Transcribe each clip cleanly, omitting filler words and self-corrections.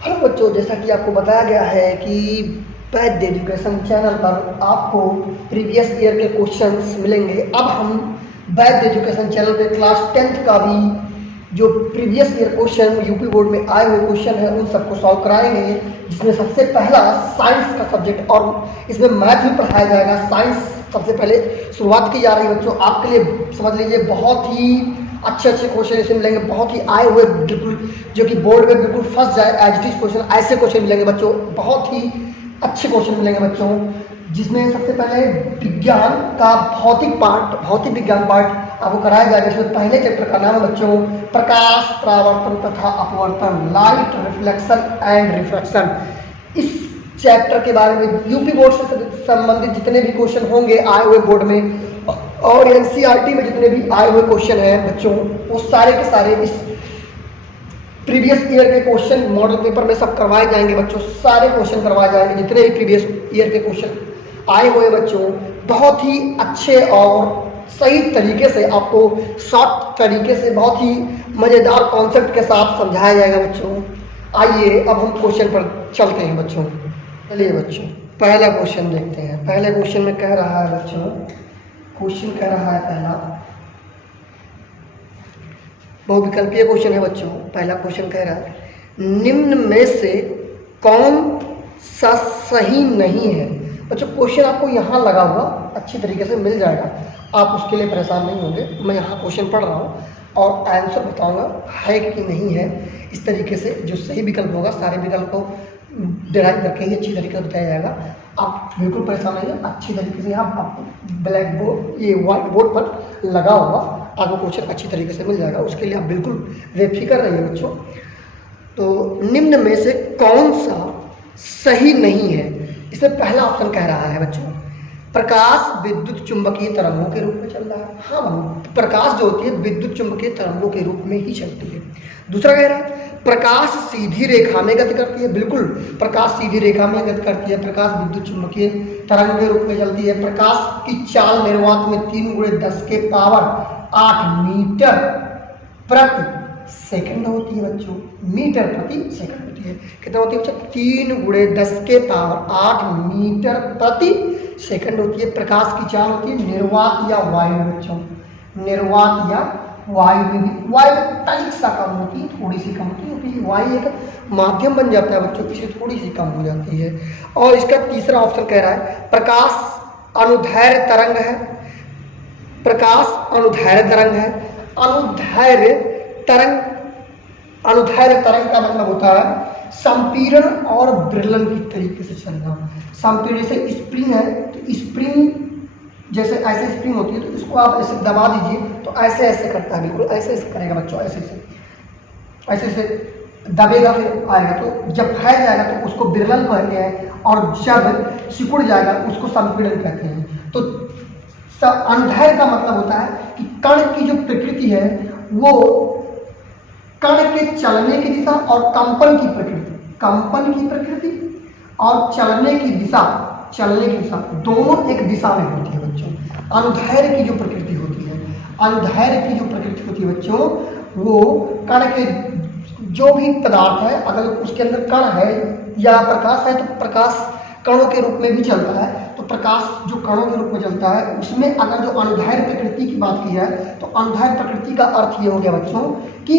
Hello बच्चों, जैसा कि आपको बताया गया है कि वैद्य एजुकेशन चैनल पर आपको प्रीवियस ईयर के क्वेश्चंस मिलेंगे। अब हम वैद्य एजुकेशन चैनल पे क्लास 10th का भी जो previous year question UP board में आए हुए क्वेश्चन है उन सबको सॉल्व कराएंगे, जिसमें सबसे पहला साइंस का सब्जेक्ट और इसमें मैथ भी पढ़ाया जाएगा। साइंस सबसे पहले शुरुआत की जा रही है बच्चों, आपके लिए समझ लीजिए बहुत ही अच्छे क्वेश्चन इसमें मिलेंगे, बहुत ही आए हुए, बिल्कुल जो कि बोर्ड में बिल्कुल फंस जाए एज इट इज क्वेश्चन, ऐसे क्वेश्चन मिलेंगे बच्चों। बहुत ही अच्छे क्वेश्चन मिलेंगे बच्चों, जिसमें सबसे पहले विज्ञान का भौतिक विज्ञान पार्ट आपको कराया जाएगा। इसमें पहले चैप्टर का नाम है बच्चों प्रकाश, परावर्तन तथा अपवर्तन, लाइट रिफ्लेक्शन एंड रिफ्रैक्शन। इस चैप्टर के बारे में यूपी बोर्ड से संबंधित जितने भी क्वेश्चन होंगे आए हुए बोर्ड में और एनसीईआरटी में जितने भी आए हुए क्वेश्चन हैं बच्चों, वो सारे के सारे इस प्रीवियस ईयर के क्वेश्चन मॉडल पेपर में सब करवाए जाएंगे बच्चों। सारे क्वेश्चन करवाए जाएंगे जितने भी प्रीवियस ईयर के क्वेश्चन आए हुए बच्चों, बहुत ही अच्छे और सही तरीके से आपको शॉर्ट तरीके से बहुत ही मज़ेदार कॉन्सेप्ट के साथ समझाया जाएगा बच्चों। आइए अब हम क्वेश्चन पर चलते हैं बच्चों। चलिए बच्चों, पहला क्वेश्चन देखते हैं। पहले क्वेश्चन में कह रहा है बच्चों, क्वेश्चन कह रहा है पहला बहुविकल्पीय क्वेश्चन है बच्चों। पहला क्वेश्चन कह रहा है निम्न में से कौन सा सही नहीं है। बच्चों क्वेश्चन आपको यहाँ लगा हुआ अच्छी तरीके से मिल जाएगा, आप उसके लिए परेशान नहीं होंगे। मैं यहाँ क्वेश्चन पढ़ रहा हूँ और आंसर बताऊंगा है कि नहीं है। इस तरीके से जो सही विकल्प होगा सारे विकल्प को डिराइव करके ही अच्छी तरीके से बताया जाएगा। आप बिल्कुल परेशान नहीं है, अच्छी तरीके से आप आपको ब्लैक बोर्ड ये व्हाइट बोर्ड पर लगा हुआ आपको क्वेश्चन अच्छी तरीके से मिल जाएगा। उसके लिए आप बिल्कुल बेफिक्र रहिए बच्चों। तो निम्न में से कौन सा सही नहीं है, इसमें पहला ऑप्शन कह रहा है बच्चों प्रकाश विद्युत चुंबकीय तरंगों के रूप में चल रहा है। हाँ, प्रकाश जो होती है विद्युत चुंबकीय तरंगों के रूप में ही चलती है। दूसरा कह रहा है प्रकाश सीधी रेखा में गति करती है। बिल्कुल, प्रकाश सीधी रेखा में गति करती है। प्रकाश विद्युत चुंबकीय तरंग के रूप में चलती है। प्रकाश की चाल निर्वात में 3 × 10 के पावर 8 मीटर प्रति सेकंड होती है बच्चों। मीटर प्रति सेकंड होती है। कितना होती है बच्चों? 3 × 10 के पावर 8 मीटर प्रति सेकंड होती है। प्रकाश की चाल होती है निर्वात या वायु बच्चों, निर्वात या वायु में भी, वायु तनिक सा कम होती है, थोड़ी सी कम होती है, क्योंकि वायु एक माध्यम बन जाता है बच्चों, इसलिए थोड़ी सी कम हो जाती है। और इसका तीसरा ऑप्शन कह रहा है प्रकाश अनुदैर्घ्य तरंग है। प्रकाश अनुदैर्घ्य तरंग है। अनुदैर्घ्य तरंग का मतलब होता है संपीड़न और विरलन की तरीके से चलना। संपीड़न जैसे स्प्रिंग है तो स्प्रिंग जैसे ऐसे स्प्रिंग होती है तो इसको आप ऐसे दबा दीजिए तो ऐसे ऐसे करता है, बिल्कुल ऐसे ऐसे करेगा बच्चों, ऐसे ऐसे दबेगा फिर आएगा। तो जब फैल जाएगा तो उसको विरलन कहते हैं और जब सिकुड़ जाएगा उसको संपीड़न कहते हैं। तो अनुदैर्घ्य का मतलब होता है कि कण की जो प्रकृति है वो कण के चलने की दिशा और कंपन की प्रकृति और चलने की दिशा दोनों एक दिशा में होती है बच्चों। अनुदैर्घ्य की जो प्रकृति होती है बच्चों, वो कण के जो भी पदार्थ है अगर उसके अंदर कण है या प्रकाश है तो प्रकाश कणों के रूप में भी चलता है। तो प्रकाश जो कणों के रूप में चलता है उसमें अगर जो अनुदैर्घ्य प्रकृति की बात की जाए तो अनुदैर्घ्य प्रकृति का अर्थ ये हो गया बच्चों कि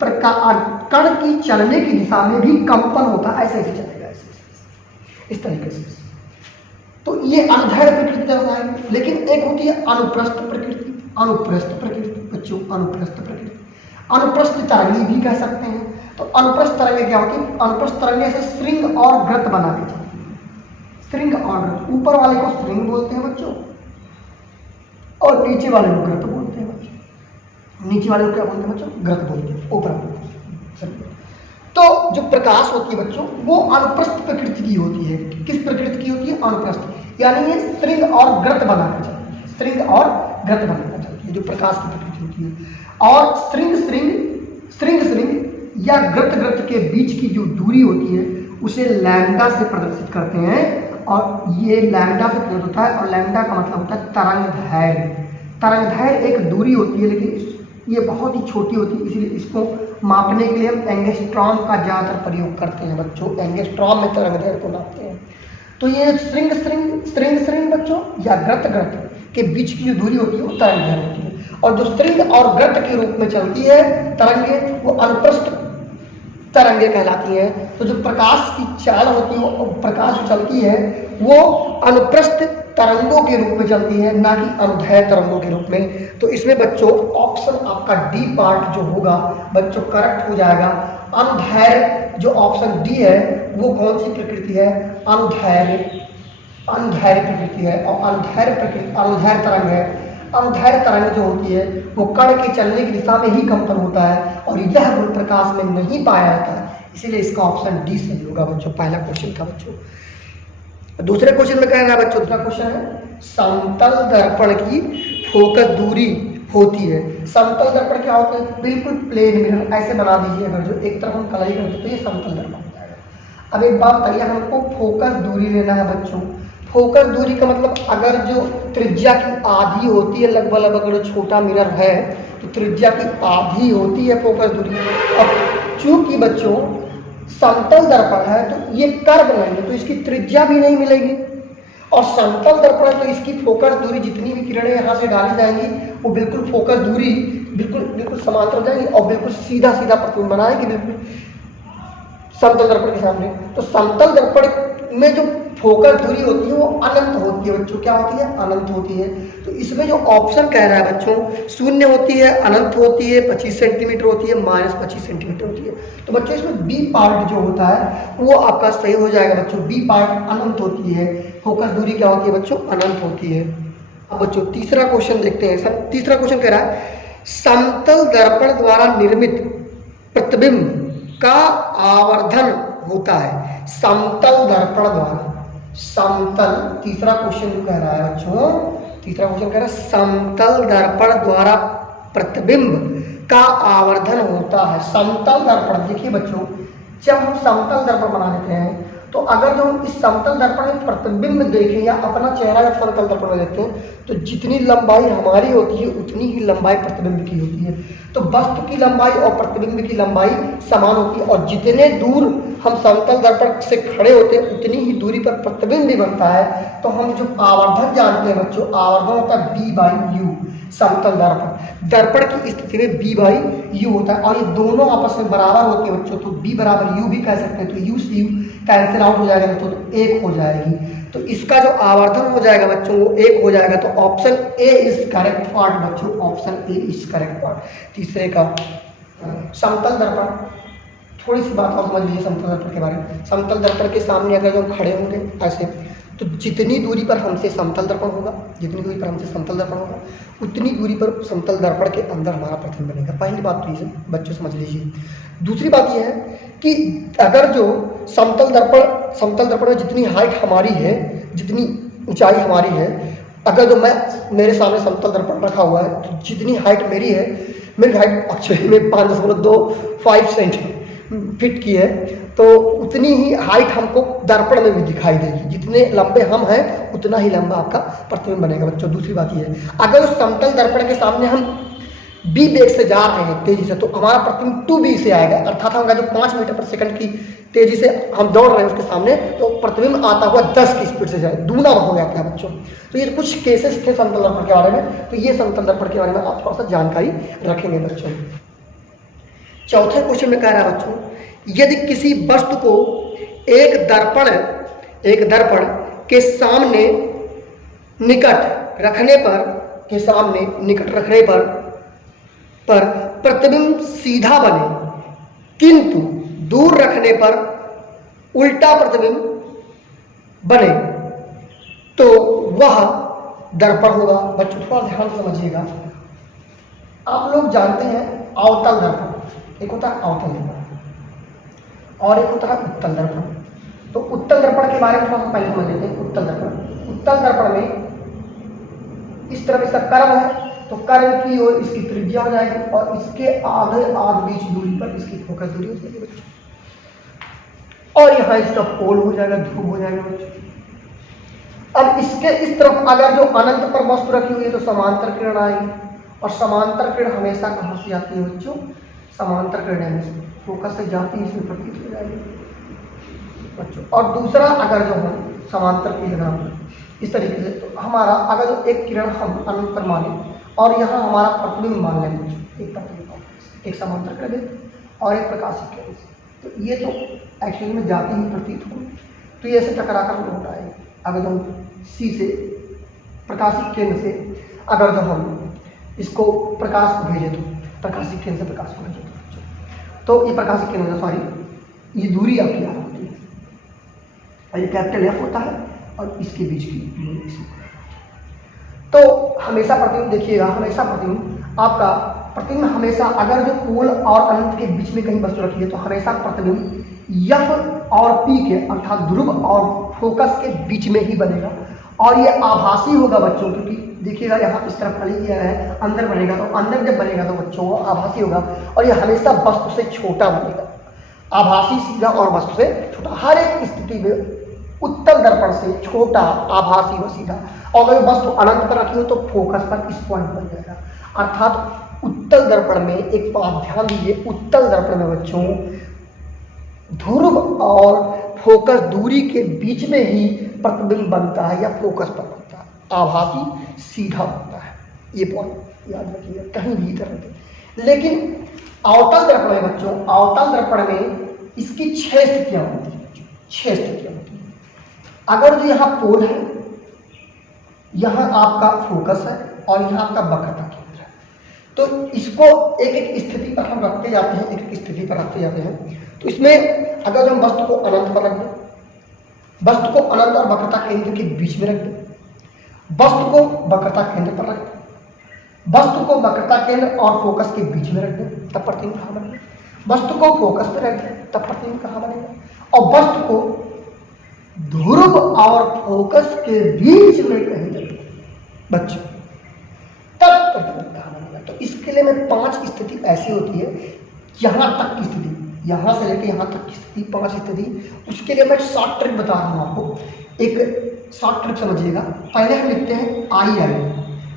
कण की चलने की दिशा में भी कंपन होता है, ऐसे चलेगा, ऐसे इस तरीके से। तो ये अनुदैर्घ्य प्रकृति का है। लेकिन एक होती है अनुप्रस्थ प्रकृति बच्चों, अनुप्रस्थ तरंगी भी कह सकते हैं। तो अनुप्रस्थ तरंगे क्या होती है? अनुप्रस्थ तरंगे से श्रृंग और वृत्त बना के चलती है। श्रृंग और वृत्त, ऊपर वाले को श्रृंग बोलते हैं बच्चों और नीचे वाले को वृत्त बोलते हैं बच्चों। नीचे वाले को क्या बोलते हैं बच्चों? वृत्त बोलते हैं, ऊपर वाले को। तो जो प्रकाश होती है बच्चों वो अनुप्रस्थ प्रकृति की होती है। किस प्रकृति की होती है? अनुप्रस्थ, यानी ये श्रृंग और वृत्त बनाकर चलती है। श्रृंग और वृत्त बनाकर चलती है जो प्रकाश की प्रकृति होती है। और श्रृंग या वृत्त के बीच की जो दूरी होती है उसे लैम्डा से प्रदर्शित करते हैं और ये लैम्डा से प्रदर्शित होता है। और लैम्डा का मतलब होता है तरंगदैर्घ्य। तरंगदैर्घ्य एक दूरी होती है लेकिन ये बहुत ही छोटी होती है, इसलिए इसको मापने के लिए हम एंगस्ट्रॉम का ज़्यादातर प्रयोग करते हैं बच्चों, एंगस्ट्रॉम में तरंगदैर्घ्य को नापते हैं। तो ये श्रृंग बच्चों या ग्रत के बीच की जो दूरी होती है वो तरंगदैर्घ्य होती है। और जो श्रृंग और ग्रत के रूप में चलती है तरंगे वो अनुप्रस्थ तरंगे कहलाती हैं। तो जो प्रकाश की चाल होती है वो प्रकाश जो चलती है वो अनुप्रस्थ तरंगों के रूप में चलती है, ना कि अनुदैर्घ्य तरंगों के रूप में। तो इसमें बच्चों ऑप्शन आपका डी पार्ट जो होगा बच्चों करेक्ट हो जाएगा। अनुदैर्घ्य जो ऑप्शन डी है वो कौन सी प्रकृति है? अनुदैर्घ्य प्रकृति है। और अनुदैर्घ्य तरंग है। अनुदैर्घ्य तरंग जो होती है वो कण के चलने की दिशा में ही कंपन होता है और यह गुण प्रकाश में नहीं पाया जाता है, इसीलिए इसका ऑप्शन डी सही होगा बच्चों, पहला क्वेश्चन था बच्चों। दूसरे क्वेश्चन में कह रहा है बच्चों, दूसरा क्वेश्चन है समतल दर्पण की फोकस दूरी होती है। समतल दर्पण क्या होता है? बिल्कुल प्लेन मिरर ऐसे बना दीजिए, अगर जो एक तरफ हम कलाई करते तो ये समतल दर्पण हो जाएगा। अब एक बात बताइए, हमको फोकस दूरी लेना है बच्चों। फोकस दूरी का मतलब अगर जो त्रिज्या की आधी होती है लगभग अगर छोटा मिरर है तो त्रिज्या की आधी होती है फोकस दूरी। अब चूंकि बच्चों समतल दर्पण है तो ये कर्व नहीं है तो इसकी त्रिज्या भी नहीं मिलेगी, और समतल दर्पण है तो इसकी फोकस दूरी जितनी भी किरणें यहाँ से डाली जाएंगी वो बिल्कुल फोकस दूरी बिल्कुल समांतर हो जाएगी और बिल्कुल सीधा प्रतिबिंब बनाएगी बिल्कुल समतल दर्पण के सामने। तो समतल दर्पण में जो फोकस दूरी होती है वो अनंत होती है बच्चों। क्या होती है? अनंत होती है। तो इसमें जो ऑप्शन कह रहा है बच्चों, 0 होती है, अनंत होती है, 25 सेंटीमीटर होती है, -25 सेंटीमीटर होती है। तो बच्चों इसमें बी पार्ट जो होता है वो आपका सही हो जाएगा बच्चों। बी पार्ट अनंत होती है। फोकस दूरी क्या होती है बच्चों? अनंत होती है। अब बच्चों तीसरा क्वेश्चन देखते हैं। तीसरा क्वेश्चन कह रहा है समतल दर्पण द्वारा निर्मित प्रतिबिंब का आवर्धन होता है। समतल दर्पण द्वारा, समतल, तीसरा क्वेश्चन कह रहा है बच्चों, तीसरा क्वेश्चन कह रहा है समतल दर्पण द्वारा प्रतिबिंब का आवर्धन होता है। समतल दर्पण, देखिए बच्चों जब हम समतल दर्पण बना लेते हैं तो अगर जो हम इस समतल दर्पण में प्रतिबिंब देखें या अपना चेहरा या समतल दर्पण में देखते हैं तो जितनी लंबाई हमारी होती है उतनी ही लंबाई प्रतिबिंब की होती है। तो वस्तु की लंबाई और प्रतिबिंब की लंबाई समान होती है और जितने दूर हम समतल दर्पण से खड़े होते हैं उतनी ही दूरी पर प्रतिबिंब भी बनता है। तो हम जो आवर्धन जानते हैं बच्चों, आवर्धन होता है b/u। समतल दर्पण की स्थिति में b/u होता है और ये दोनों आपस में बराबर होती है बच्चों, तो b = u भी कह सकते हैं। तो u से u कैंसिल आउट हो जाएगा बच्चों, तो 1 हो जाएगी। तो इसका जो आवर्धन हो जाएगा बच्चों वो 1 हो जाएगा। तो option A is correct part बच्चों, option A is correct part तीसरे का। समतल दर्पण, थोड़ी सी बात और समझ लीजिए समतल दर्पण के बारे में। समतल दर्पण के सामने अगर जो खड़े होंगे ऐसे तो जितनी दूरी पर हमसे समतल दर्पण होगा, जितनी दूरी पर हमसे समतल दर्पण होगा उतनी दूरी पर समतल दर्पण के अंदर हमारा प्रतिबिंब बनेगा। पहली बात तो ये बच्चों समझ लीजिए। दूसरी बात यह है कि अगर जो समतल दर्पण में जितनी हाइट हमारी है, जितनी ऊंचाई हमारी है, अगर जो मेरे सामने समतल दर्पण रखा हुआ है तो जितनी हाइट मेरी है, मेरी हाइट एक्चुअली में 5.25 फीट की है, तो उतनी ही हाइट हमको दर्पण में भी दिखाई देगी। जितने लंबे हम हैं उतना ही लंबा आपका प्रतिबिंब बनेगा बच्चों। दूसरी बात ये है अगर उस समतल दर्पण के सामने हम b वेग से जा रहे हैं तेजी से तो हमारा प्रतिबिंब 2b से आएगा, अर्थात हमारा जो 5 मीटर पर सेकंड की तेजी से हम दौड़ रहे हैं उसके सामने तो प्रतिबिंब आता हुआ 10 की स्पीड से जाए, दूना हो जाता है बच्चों। तो ये कुछ केसेस थे समतल दर्पण के बारे में, तो ये समतल दर्पण के बारे में आप थोड़ा सा जानकारी रखेंगे बच्चों। चौथे क्वेश्चन में कह रहा है बच्चों, यदि किसी वस्तु को एक दर्पण के सामने निकट रखने पर प्रतिबिंब सीधा बने किंतु दूर रखने पर उल्टा प्रतिबिंब बने तो वह दर्पण होगा। बच्चों थोड़ा ध्यान से समझिएगा। आप लोग जानते हैं अवतल दर्पण, एक होता है अवतल दर्पण और एक होता है उत्तल दर्पण। तो उत्तल दर्पण के बारे में थोड़ा पहले समझ लेते हैं। उत्तल दर्पण में इस तरफ इसका कर्व है तो कर्व की ओर इसकी त्रिज्या हो जाएगी और इसके आधे बीच दूरी पर इसकी फोकस दूरी हो जाएगी बच्चों, और यहाँ इसका पोल हो जाएगा, ध्रुव हो जाएगा बच्चों। अब इसके इस तरफ अगर जो अनंत पर वस्तु रखी हुई है तो समांतर किरण आएगी और समांतर किरण हमेशा कहाँ से आती है बच्चों? समांतर किरणें फोकस से जाती है इसमें प्रतीत हो जाएगी बच्चों। और दूसरा अगर जो हम समांतर किरण इस तरीके से, तो हमारा अगर जो एक किरण हम अनंत पर माने और यहाँ हमारा प्रतिबिंब मान लें बच्चों, एक प्रतिबिंब एक समांतर किरण और एक प्रकाशिक किरण से, तो ये तो एक्चुअली में जाती ही प्रतीत हो, तो ये ऐसे टकरा कर लौट आएगी। अगर हम सी से प्रकाशिक केंद्र से अगर जो हम इसको प्रकाश को भेजे, तो प्रकाशिक केंद्र से प्रकाश को भेजे तो ये प्रकाशिक केंद्र, सॉरी ये दूरी आपकी आ होती है और ये कैपिटल एफ होता है और इसके बीच की दूरी। तो हमेशा प्रतिबिंब देखिएगा, हमेशा प्रतिबिंब आपका प्रतिबिंब हमेशा अगर जो पोल और अनंत के बीच में कहीं वस्तु रखी है तो हमेशा प्रतिबिंब एफ और पी के अर्थात ध्रुव और फोकस के बीच में ही बनेगा और ये आभासी होगा बच्चों, क्योंकि देखिएगा यहाँ इस तरफ खाली किया है, अंदर बनेगा तो अंदर जब बनेगा तो बच्चों वो आभासी होगा और ये हमेशा वस्तु से छोटा बनेगा। आभासी सीधा और वस्तु से छोटा, हर एक स्थिति में उत्तल दर्पण से छोटा आभासी व सीधा, और अगर वस्तु अनंत पर रखी हो तो फोकस पर इस पॉइंट बन जाएगा। अर्थात उत्तल दर्पण में एक बात ध्यान दीजिए, उत्तल दर्पण में बच्चों ध्रुव और फोकस दूरी के बीच में ही प्रतिबिंब बनता है या फोकस पर बनता है, आभासी सीधा बनता है। ये पॉइंट याद रखिएगा कहीं भी इधर रखें। लेकिन अवतल दर्पण में बच्चों, अवतल दर्पण में इसकी 6 स्थितियां होती हैं, 6 स्थितियां होती हैं। अगर जो यहाँ पोल है, यहाँ आपका फोकस है और यहाँ आपका वक्रता केंद्र है, तो इसको एक एक स्थिति पर हम रखते जाते हैं, एक एक स्थिति पर रखते जाते हैं। तो इसमें अगर हम वस्तु को अनंत पर रख दें, वस्तु को अनंत और वक्रता केंद्र के बीच में रख दें, वस्तु को वक्रता केंद्र पर रख दें, वस्तु को वक्रता केंद्र और फोकस के बीच में रख दें, तब प्रतिबिंब कहाँ बनेगा। वस्तु को फोकस पर रख दें तब प्रतिबिंब कहाँ बनेगा, और वस्तु को ध्रुव और फोकस के बीच में कहीं रख बच्चों तब प्रतिबिंब कहाँ बनेगा। तो इसके लिए मैं 5 स्थिति ऐसी होती है, यहाँ तक की स्थिति, यहाँ से लेकर यहाँ तक की स्थिति 5 स्थिति। उसके लिए मैं शॉर्ट ट्रिक बता रहा हूँ आपको, एक शॉर्ट ट्रिक समझिएगा। पहले हम लिखते हैं आई एल,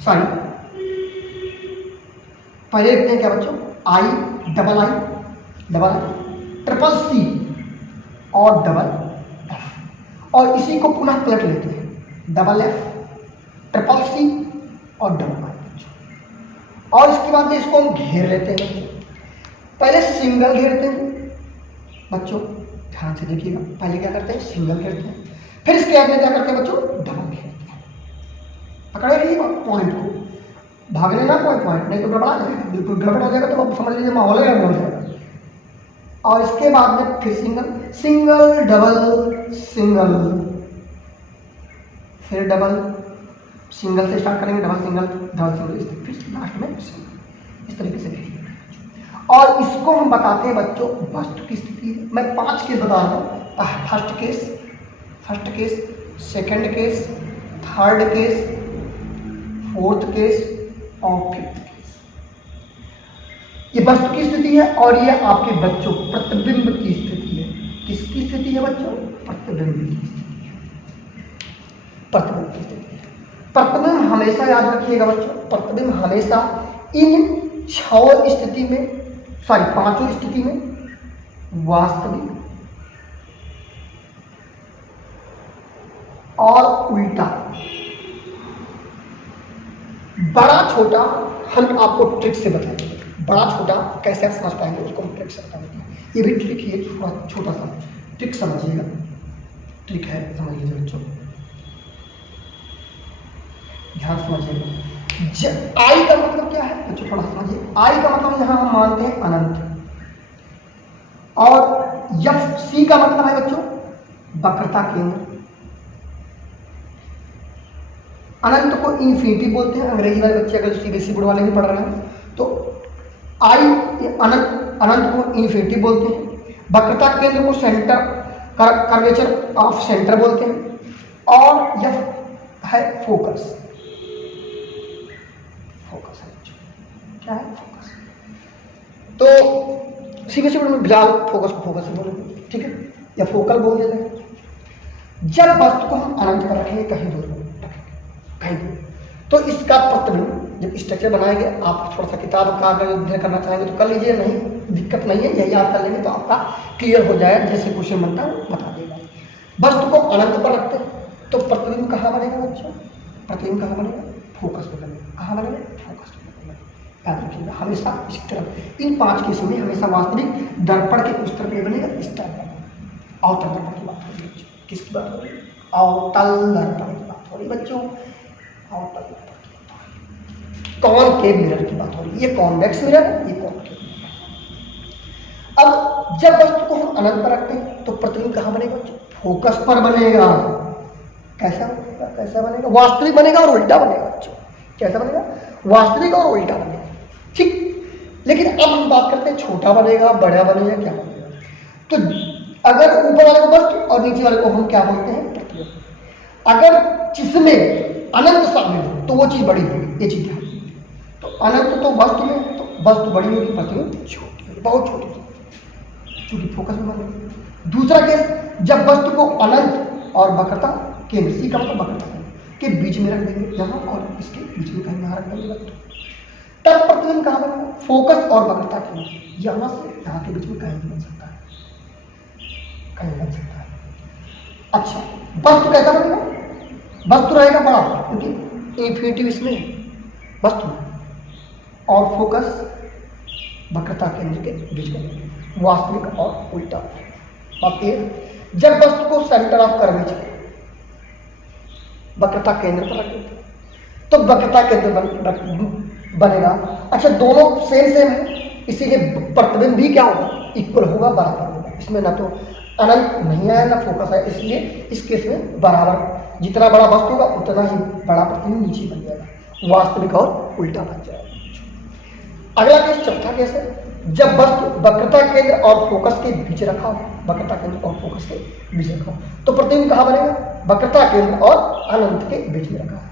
सॉरी पहले लिखते हैं क्या बच्चों, आई डबल ट्रिपल सी और डबल एफ, और इसी को पुनः पलट लेते हैं, डबल एफ ट्रिपल सी और डबल आई, और इसके बाद इसको हम घेर लेते हैं बच्चों। पहले सिंगल घेरते हैं बच्चों, ध्यान से देखिएगा, पहले क्या करते हैं सिंगल घेरते हैं, फिर इसके आगे क्या करते हैं बच्चों डबल घेरते हैं। पकड़े रहिए पॉइंट को, भागने ना पॉइंट नहीं तो गड़बड़ा जाएगा, बिल्कुल गड़बड़ हो जाएगा तो आप समझ लीजिए माहौल गड़बड़ हो जाएगा। और इसके बाद में फिर सिंगल डबल सिंगल, फिर डबल सिंगल से स्टार्ट करेंगे, डबल सिंगल फिर लास्ट में सिंगल, इस तरीके से देखिए। और इसको हम बताते हैं बच्चों वस्तु की स्थिति। मैं 5 केस बता रहा हूँ, first case, second case, third case, fourth case और फिफ्थ केस। ये वस्तु की स्थिति है और ये आपके बच्चों प्रतिबिंब की स्थिति है। किसकी स्थिति है बच्चों, प्रतिबिंब की स्थिति है, प्रतिबिंब की स्थिति है। प्रतिबिंब हमेशा याद रखिएगा बच्चों, प्रतिबिंब हमेशा इन 6 स्थिति में, सॉरी 5 स्थिति में वास्तविक और उल्टा, बड़ा छोटा हम आपको ट्रिक से बताएंगे, बड़ा छोटा कैसे आप समझ पाएंगे उसको हम ट्रिक से बताएंगे। ये भी ट्रिक ही है, छोटा सा ट्रिक समझिएगा, ट्रिक है समझ लीजिए बच्चों, ध्यान समझिएगा। आई का मतलब क्या है बच्चों, थोड़ा समझिए। आई का मतलब यहां हम मानते हैं अनंत, और एफ सी का मतलब है बच्चों वक्रता केंद्र। अनंत को इन्फिनिटी बोलते हैं, अंग्रेजी वाले बच्चे अगर सीबीएसई बोर्ड वाले भी पढ़ रहे हैं तो आई अनंत को इन्फिनिटी बोलते हैं, वक्रता केंद्र को सेंटर कर्वेचर ऑफ सेंटर बोलते हैं, और एफ है फोकस, फोकस है क्या है फोकस। तो सीबीएसई बोर्ड में फिलहाल फोकस को फोकस बोलेंगे, ठीक है, या फोकल बोल देते हैं। जब वस्तु को हम अनंत पर रखेंगे कहीं दूर कहीं दूर, तो इसका प्रतिबिंब जब स्ट्रक्चर बनाएंगे, आप थोड़ा सा किताब का अगर अध्ययन करना चाहेंगे तो कर लीजिए, नहीं दिक्कत नहीं है, यही याद कर लेंगे तो आपका क्लियर हो जाएगा। जैसे क्वेश्चन बनता है वो बता देगा। वस्तु को अनंत पर रखते हैं तो प्रतिबिंब कहाँ बनेगा बच्चों? प्रतिबिंब कहाँ बनेगा? फोकस पे बनेगा। कहाँ बनेगा? फोकस पे बनेगा। याद रखिएगा हमेशा इसी तरफ। इन 5 केसों में हमेशा वास्तविक दर्पण के उस तरफ बनेगा, इस तरफ बनेगा। अवतल दर्पण की बात हो रही है बच्चों। किसकी बात हो रही है? अवतल दर्पण की बात हो रही है बच्चों। अवतल दर्पण की बात हो रही है। कॉनकेव मिरर की बात हो रही है। ये कॉन्वेक्स मिरर है, ये कॉनकेव। अब जब वस्तु को हम अनंत पर रखते हैं तो प्रतिबिंब कहाँ बनेगा बच्चों? फोकस पर बनेगा। कैसा बनेगा? कैसा बनेगा? वास्तविक बनेगा और उल्टा बनेगा बच्चों। कैसा बनेगा? वास्तविक और उल्टा बनेगा। ठीक, लेकिन अब हम बात करते हैं छोटा बनेगा, बड़ा बनेगा, क्या बनेगा? तो अगर ऊपर वाले को वस्तु और नीचे वाले को हम क्या बोलते हैं? प्रतिबिंब। अगर जिसमें अनंत शामिल हो तो वो चीज बड़ी होगी, ये चीज है। तो अनंत तो वस्तु में, तो वस्तु बड़ी होगी, प्रतिबिंब छोटी होगी, बहुत छोटी, क्योंकि फोकस में बनेगी। दूसरा केस, जब वस्तु को अनंत और वक्रता केंद्र, सी का मतलब वक्रता के बीच में रख देंगे, यहाँ और इसके बीच में कहीं यहाँ रख देंगे वस्तु, तब प्रतिबिंब कहाँ बनेगा? फोकस और वक्रता केंद्र, यहाँ से यहाँ के बीच में कहीं भी बन सकता है, कहीं बन सकता है। अच्छा, वस्तु कैसा बनेगा? वस्तु रहेगा बड़ा, क्योंकि इंफिनिटी इसमें वस्तु, और फोकस वक्रता केंद्र के बीच में, वास्तविक और उल्टा। बात क्लियर? जब वस्तु को सेंटर ऑफ कर्वेचर वक्रता केंद्र पर रखें तो वक्रता केंद्र बनेगा। अच्छा, दोनों सेम है, इसीलिए प्रतिबिंब भी क्या होगा? इक्वल होगा, बराबर होगा। इसमें ना तो अनंत नहीं आया ना फोकस है, इसलिए इस केस में बराबर, जितना बड़ा वस्तु होगा उतना ही बड़ा प्रतिबिंब नीचे बन जाएगा, वास्तविक और उल्टा बन जाएगा। अगला केस, चौथा केस है, जब वस्तु वक्रता केंद्र और फोकस के बीच रखा हो, वक्रता केंद्र और फोकस के बीच रखा हो, तो प्रतिबिंब कहाँ बनेगा? वक्रता केंद्र और अनंत के बीच में रखा है।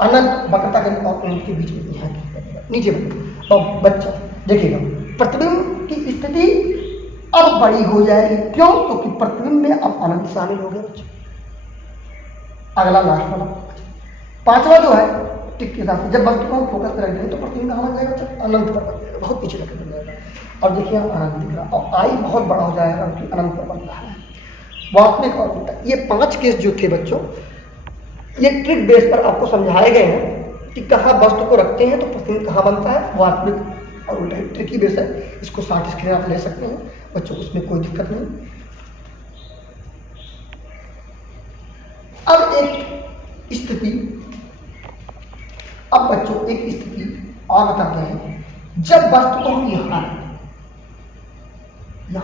अनंत वक्रता केंद्र और अनंत के बीच में यहाँ बनेगा, नीचे बनेगा। और बच्चा देखिएगा, प्रतिबिंब की स्थिति अब बड़ी हो जाएगी। क्यों? क्योंकि प्रतिबिंब में अब अनंत शामिल हो गया बच्चों। अगला लास्ट वाला, पांचवा जो है टिक के साथ, जब वस्तु को हम फोकस पर रख देंगे तो प्रतिबिंब कहाँ बन जाएगा? अनंत पर बन जाएगा, बहुत पीछे रख बन जाएगा। और देखिए यहाँ अनंत दिख रहा, और आई बहुत बड़ा हो जाएगा क्योंकि अनंत पर बन रहा है। वास्तविक और उल्टा, ये 5 केस जो थे बच्चों, ये ट्रिक बेस पर आपको समझाए गए हैं कि कहाँ वस्तु को रखते हैं तो प्रतिबिंब कहाँ बनता है, वास्तविक और उल्टा। ट्रिकी बेस है, इसको 60 स्क्रीन आप ले सकते हैं बच्चों, उसमें कोई दिक्कत नहीं। अब एक स्थिति, अब बच्चों एक स्थिति और बताते हैं, जब वस्तु को हम यहाँ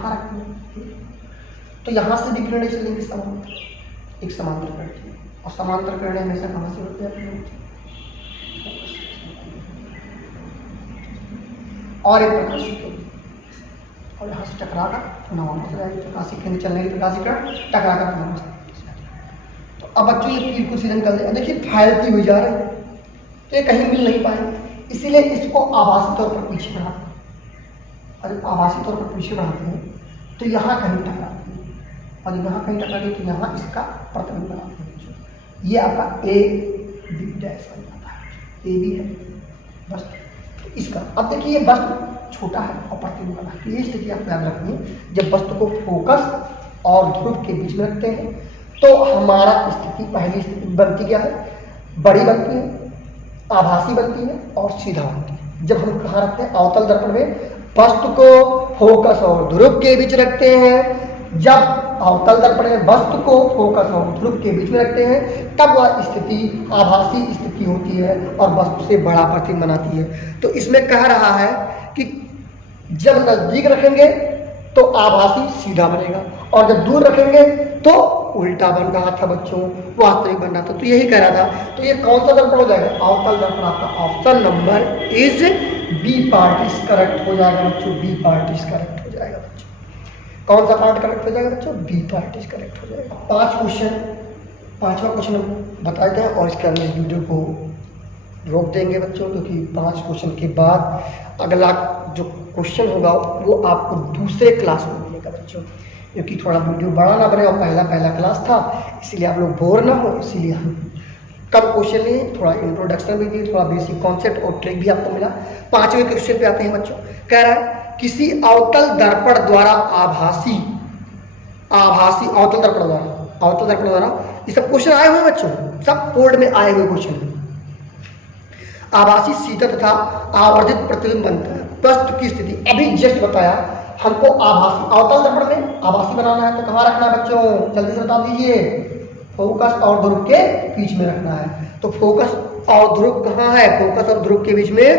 रखते हैं तो यहाँ से भी किरणें चलेंगी समांतर, एक समांतर किरण, और समांतर किरणें हमेशा कहाँ से होती है? और एक प्रकाशी केंद्र, और यहाँ से टकरा कर नवांतर से जाएगी, प्रकाशी केंद्र चलने की प्रकाशी किरण टकरा कर नवांतर। तो अब बच्चों ये तीर को सीधा निकल जाएगा, देखिए फैलती हुई जा रही है, तो ये कहीं मिल नहीं पाएंगे, इसीलिए इसको आभासी तौर पर पीछे बढ़ाते हैं। और आभासी तौर पर पीछे बढ़ाते हैं तो यहाँ कहीं टकराती है, और यहाँ कहीं टकराती है तो यहाँ इसका प्रतिबिंब बनाते हैं। ये आपका ए बी डैश बन जाता है, ए बी है बस इसका। अब देखिए ये वस्तु छोटा है और प्रतिबिंब बना है, ये स्थिति आप याद रखनी है। जब वस्तु को फोकस और ध्रुव के बीच में रखते हैं तो हमारा स्थिति, पहली स्थिति बनती क्या है? बड़ी बनती है, आभासी बनती है और सीधा बनती है। जब हम कहाँ रखते हैं? अवतल दर्पण में वस्तु को फोकस और ध्रुव के बीच रखते हैं। जब अवतल दर्पण में वस्तु को फोकस और ध्रुव के बीच में रखते हैं तब वह स्थिति आभासी स्थिति होती है और वस्तु से बड़ा प्रतिबिंब बनाती है। तो इसमें कह रहा है कि जब नजदीक रखेंगे तो आभासी सीधा बनेगा, और जब दूर रखेंगे तो उल्टा बन रहा था बच्चों, वास्तविक बन रहा था। तो यही कह रहा था। तो ये कौन सा दर्पण हो जाएगा? अवतल दर्पण। आपका option number is B part is correct हो जाएगा बच्चों, बी पार्ट इज करेक्ट हो जाएगा बच्चों। कौन सा पार्ट करेक्ट हो जाएगा बच्चों? बी पार्ट इज करेक्ट हो जाएगा। 5 क्वेश्चन, 5वां क्वेश्चन हम बताए थे और इसके अंदर इस वीडियो को रोक देंगे बच्चों, क्योंकि 5 क्वेश्चन के बाद अगला जो क्वेश्चन होगा वो आपको दूसरे क्लास में मिलेगा बच्चों, क्योंकि थोड़ा वीडियो बड़ा ना बने और पहला क्लास था, इसीलिए आप लोग बोर ना हो, इसीलिए हम कम क्वेश्चन लिए, थोड़ा इंट्रोडक्शन भी दिए, थोड़ा बेसिक कॉन्सेप्ट और ट्रिक भी आपको मिला। 5वें क्वेश्चन पे आते हैं बच्चों। कह रहा है किसी अवतल दर्पण द्वारा आभासी अवतल दर्पण द्वारा ये सब क्वेश्चन आए हुए बच्चों, सब बोर्ड में आए हुए क्वेश्चन। आभासी शीतल तथा आवर्धित प्रतिबिंब बनता है। वस्तु की स्थिति अभी जस्ट बताया हमको, आभासी अवतल दर्पण में आभासी बनाना है तो कहाँ रखना है बच्चों, जल्दी से बता दीजिए। फोकस और ध्रुव के बीच में रखना है। तो फोकस और ध्रुव कहाँ है, फोकस और ध्रुव के बीच में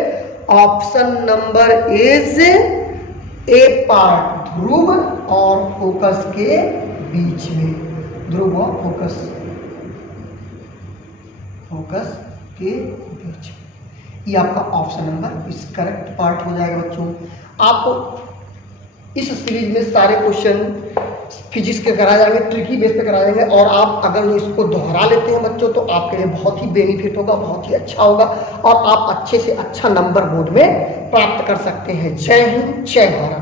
option number is A part, ध्रुव और फोकस के बीच में, ध्रुव और फोकस के बीच में। ये आपका ऑप्शन नंबर इस करेक्ट पार्ट हो जाएगा बच्चों। आपको इस सीरीज में सारे क्वेश्चन फिजिक्स के कराए जाएंगे, ट्रिकी बेस पे कराए जाएंगे, और आप अगर इसको दोहरा लेते हैं बच्चों तो आपके लिए बहुत ही बेनिफिट होगा, बहुत ही अच्छा होगा, और आप अच्छे से अच्छा नंबर बोर्ड में प्राप्त कर सकते हैं। जय हिंद, जय भारत।